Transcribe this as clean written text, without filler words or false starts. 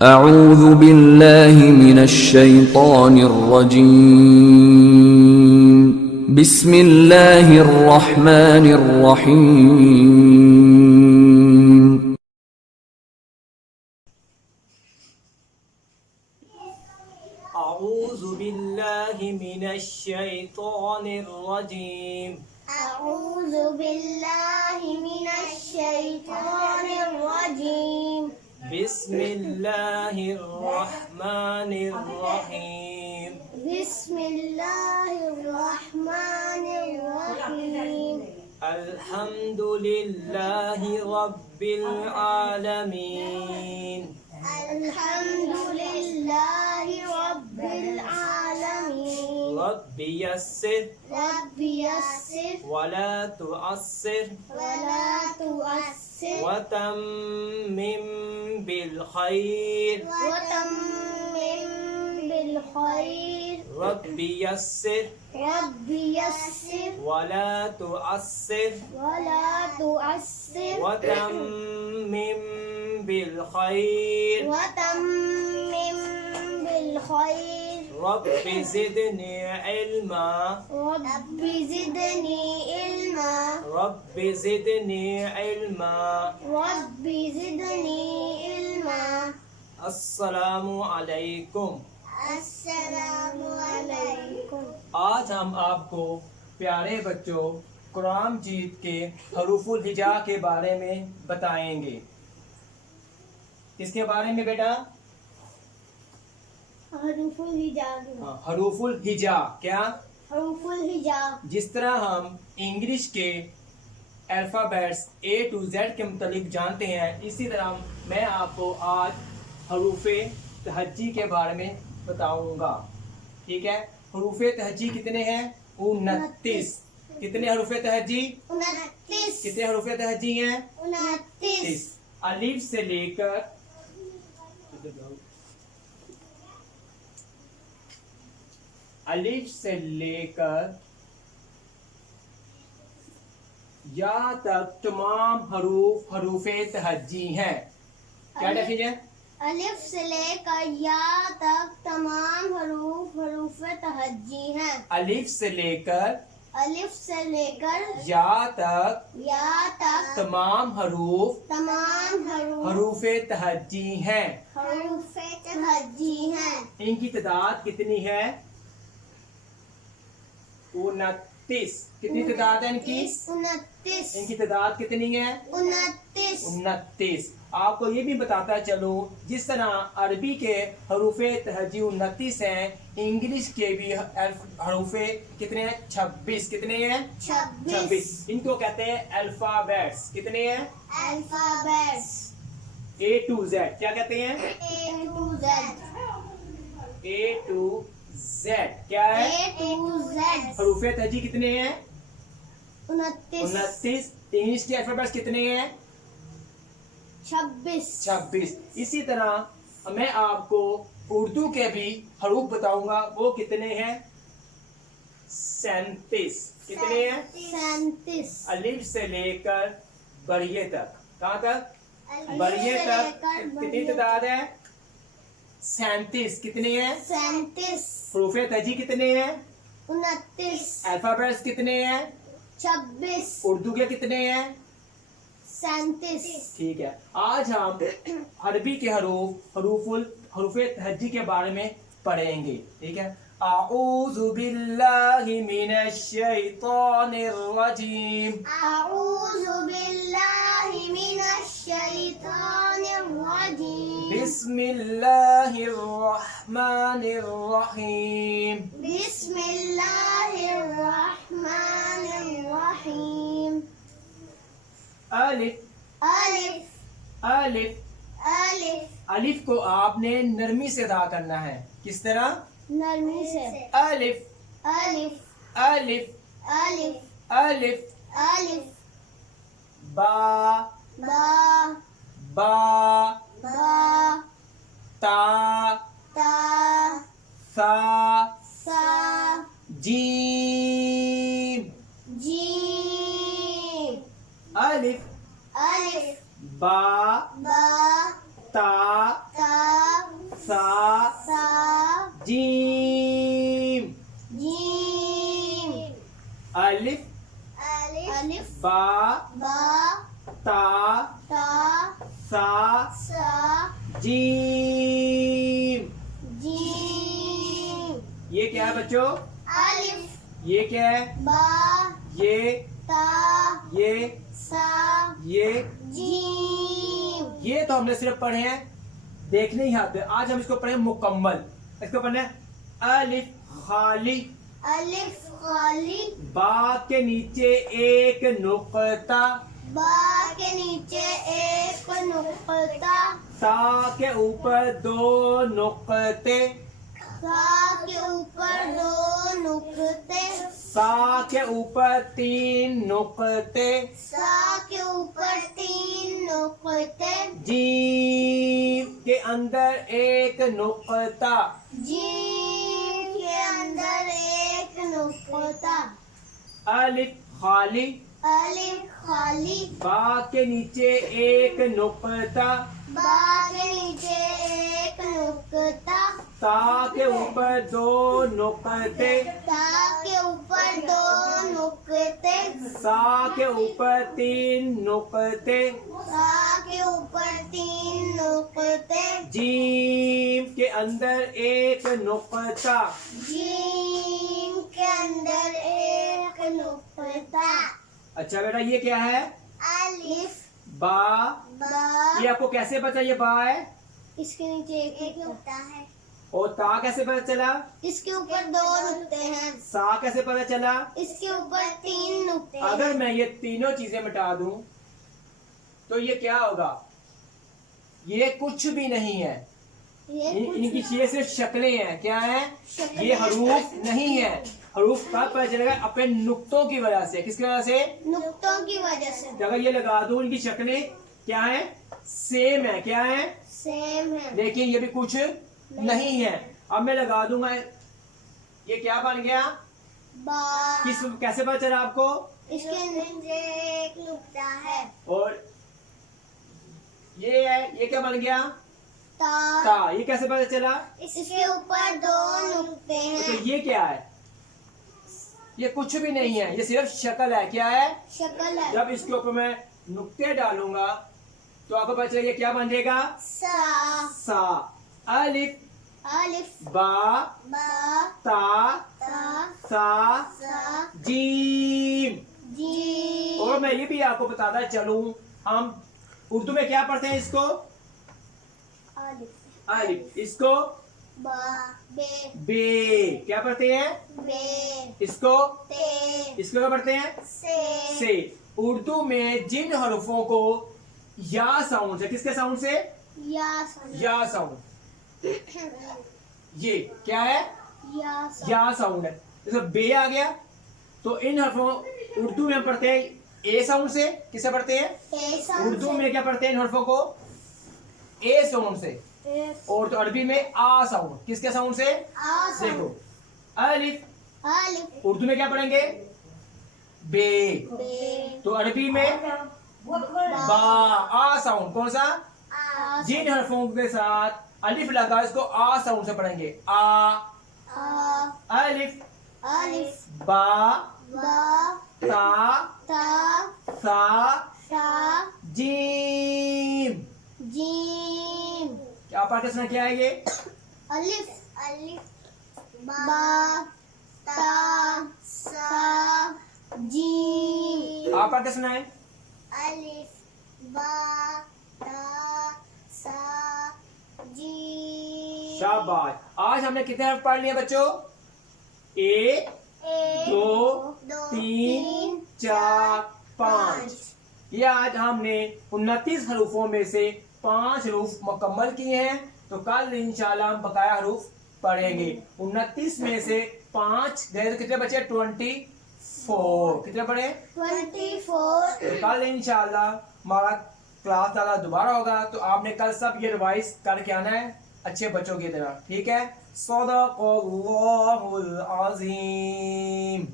اعوذ باللہ من الشیطان الرجیم بسم اللہ الرحمن الرحیم اعوذ باللہ من الشیطان الرجیم أعوذ بالله من الشيطان الرجيم بسم اللہ الرحمن الرحیم بسم الله الرحمن الرحيم الحمد للہ رب العالمین الحمد لله رب العالمين رب یسر رب يسر ولا تعسر ولا تؤسر وتمم بالخیر وتمم بالخير رب یسر رب يسر ولا تعسر ولا تؤسر وتمم بالخیر وتمم بالخير رب زدنی علما رب زدني علما رب زدنی علما رب زدني علما السلام علیکم۔ السلام علیکم۔ آج ہم آپ کو پیارے بچوں قرآن مجید کے حروف الہجا کے بارے میں بتائیں گے۔ کس کے بارے میں بیٹا؟ حروف الہجا۔ حروف الہجا کیا؟ حروف الہجا جس طرح ہم انگلش کے الفابیٹس A to Z کے متعلق جانتے ہیں، اسی طرح میں آپ کو آج حروف تہجی کے بارے میں بتاؤں گا۔ ٹھیک ہے؟ حروف تہجی کتنے ہیں؟ 29۔ کتنے حروف تہجی؟ 29۔ کتنے حروف تہجی ہیں؟ 29۔ الف سے لے کر الف سے لے کر یا تک تمام حروف تہجی ہیں۔ کیا ڈیفینیشن؟ الف سے لے کر یا تک تمام حروف تہجی ہیں۔ الف سے لے کر الف سے لے کر یا تک تمام تمام حروف تہجی ہیں۔ حروف تہجی ہیں۔ ان کی تعداد کتنی ہے؟ 29۔ کتنی تعداد ہے ان کی؟ 29۔ ان کی تعداد کتنی ہے؟ 29۔ 29۔ آپ کو یہ بھی بتاتا چلو، جس طرح عربی کے حروف تہجی 29 ہیں، انگلش کے بھی حروف کتنے ہیں؟ 26۔ کتنے ہیں؟ 26۔ ان کو کہتے ہیں الفابیٹس۔ کتنے ہیں؟ الفابیٹس۔ A to Z کیا کہتے ہیں؟ A to Z۔ A to Z کیا ہے؟ A to Z۔ حروف تہجی کتنے ہیں؟ 29۔ 29۔ انگلش کے الفابیٹس کتنے ہیں؟ 26۔ اسی طرح میں آپ کو اردو کے بھی حروف بتاؤں گا، وہ کتنے ہیں؟ 37۔ کتنے ہیں؟ 37۔ الف سے لے کر بریے تک۔ کہاں تک؟ بریے تک کتنی تعداد ہے؟ 37۔ کتنے ہیں؟ 37۔ حروف تہجی کتنے ہیں؟ 29۔ الفابیٹس کتنے ہیں؟ 26۔ اردو کے کتنے ہیں؟ 37۔ ٹھیک ہے، آج ہم عربی کے حروف تہجی کے بارے میں پڑھیں گے۔ ٹھیک ہے؟ اعوذ باللہ من الشیطان الرجیم اعوذ باللہ من الشیطان الرجیم بسم اللہ الرحمن الرحیم بسم اللہ الرحمن الرحیم الف الف الف الف الف کو آپ نے نرمی سے ادا کرنا ہے۔ کس طرح؟ نرمی سے۔ الف الف الف الف الف الف با با با با تا تا ثا سا جیم جیم الف الف با با تا تا سا سا جیم جیم الف الف با با تا تا سا سا جیم. جیم یہ کیا ہے بچوں؟ الف یہ کیا ہے؟ با یہ تا یہ سا یہ جیم. یہ تو ہم نے صرف پڑھے ہیں دیکھنے ہی آتے. آج ہم اس کو پڑھیں مکمل. اس کو پڑھنا ہے الف خالی الف خالی با کے نیچے ایک نقطہ با کے نیچے ایک نقطہ تا کے اوپر دو نقطے سا کے اوپر دو نقطے سا کے اوپر تین نقطے سا کے اوپر تین نقطے جیم کے اندر ایک نقطہ جیم کے اندر ایک نقطہ الف خالی الف خالی با کے نیچے ایک نقطہ با کے نیچے ایک نقطہ تا کے اوپر دو نقطے تا کے اوپر دو نقطے سا کے اوپر تین نقطے سا کے اوپر تین نقطے جیم کے اندر ایک نقطہ. جیم کے اندر ایک نقطہ. اچھا بیٹا یہ کیا ہے؟ الف با. با یہ آپ کو کیسے پتا یہ با ہے؟ اس کے نیچے ایک نقطہ ہے. اور تا کیسے پتا چلا؟ اس کے اوپر دو نقطے ہیں. سا کیسے پتا چلا؟ اس کے اوپر تین نقطے ہیں. اگر میں یہ تینوں چیزیں مٹا دوں تو یہ کیا ہوگا؟ یہ کچھ بھی نہیں ہے. ان کی یہ صرف شکلیں ہیں. کیا ہیں؟ یہ حروف نہیں ہے. حروف کب پتا چلے گا؟ اپنے نقطوں کی وجہ سے. کس کی وجہ سے؟ نقطوں کی وجہ سے. اگر یہ لگا دوں ان کی شکلیں کیا ہیں؟ سیم ہے. کیا ہیں؟ سیم ہے. لیکن یہ بھی کچھ نہیں ہے. اب میں لگا دوں گا یہ کیا بن گیا؟ با کیسے پتا چلا آپ کو؟ اس کے نیچے ایک نقطہ ہے. اور یہ ہے یہ کیا بن گیا؟ تا تا. یہ کیسے پتا چلا؟ اس کے اوپر دو نقطے تو ہیں. یہ کیا ہے؟ یہ کچھ بھی نہیں ہے. یہ صرف شکل ہے. کیا ہے؟ شکل ہے. جب اس کے اوپر میں نقطے ڈالوں گا تو آپ کو پتا چلے گا کیا بن جائے گا؟ سا سا. الف الف با با تا تا سا سا جیم. جیم. اور میں یہ بھی آپ کو بتاتا چلوں ہم اردو میں کیا پڑھتے ہیں اس کو؟ الف الف. اس کو با بے بے. کیا پڑھتے ہیں؟ بے اس کو تے اس کو کیا پڑھتے ہیں؟ سے سے. اردو میں جن حروفوں کو یا ساؤنڈ سے کس کے ساؤنڈ سے؟ یا سا یا ساؤنڈ. یہ کیا ہے؟ یا ساؤنڈ ہے. جیسے بے آ گیا تو ان حرفوں اردو میں ہم پڑھتے ہیں اے ساؤنڈ سے. کس سے پڑھتے ہیں؟ اردو میں کیا پڑھتے ہیں ان حرفوں کو؟ اے ساؤنڈ سے. اور تو عربی میں آ ساؤنڈ. کس کے ساؤنڈ سے؟ دیکھو الف الف اردو میں کیا پڑھیں گے؟ بے. بے تو عربی میں با. آ ساؤنڈ کون سا؟ آ جن حرفوں کے ساتھ الف لگا اس کو آ ساؤنڈ سے پڑھیں گے. آ الف الف با با تا تا سا سا جیم. جیم. کیا پاٹس میں کیا ہے یہ؟ الف الف با تا سا جیم. آپ پاٹس سنائیں. الف با تا سا جیم. شاباش. آج ہم نے کتنے حرف پڑھ لیے بچوں؟ ایک دو تین چار پانچ. یہ آج ہم نے 29 حروفوں میں سے 5 حروف مکمل کیے ہیں. تو کل انشاءاللہ ہم بقایا حروف پڑھیں گے. 29 میں سے 5 گئے تو کتنے بچے؟ 24. کتنے پڑھے؟ 24. تو کل انشاءاللہ ہمارا کلاس والا دوبارہ ہوگا. تو آپ نے کل سب یہ ریوائز کر کے آنا ہے اچھے بچوں کی طرح. ٹھیک ہے؟ صدق اللہ العظیم.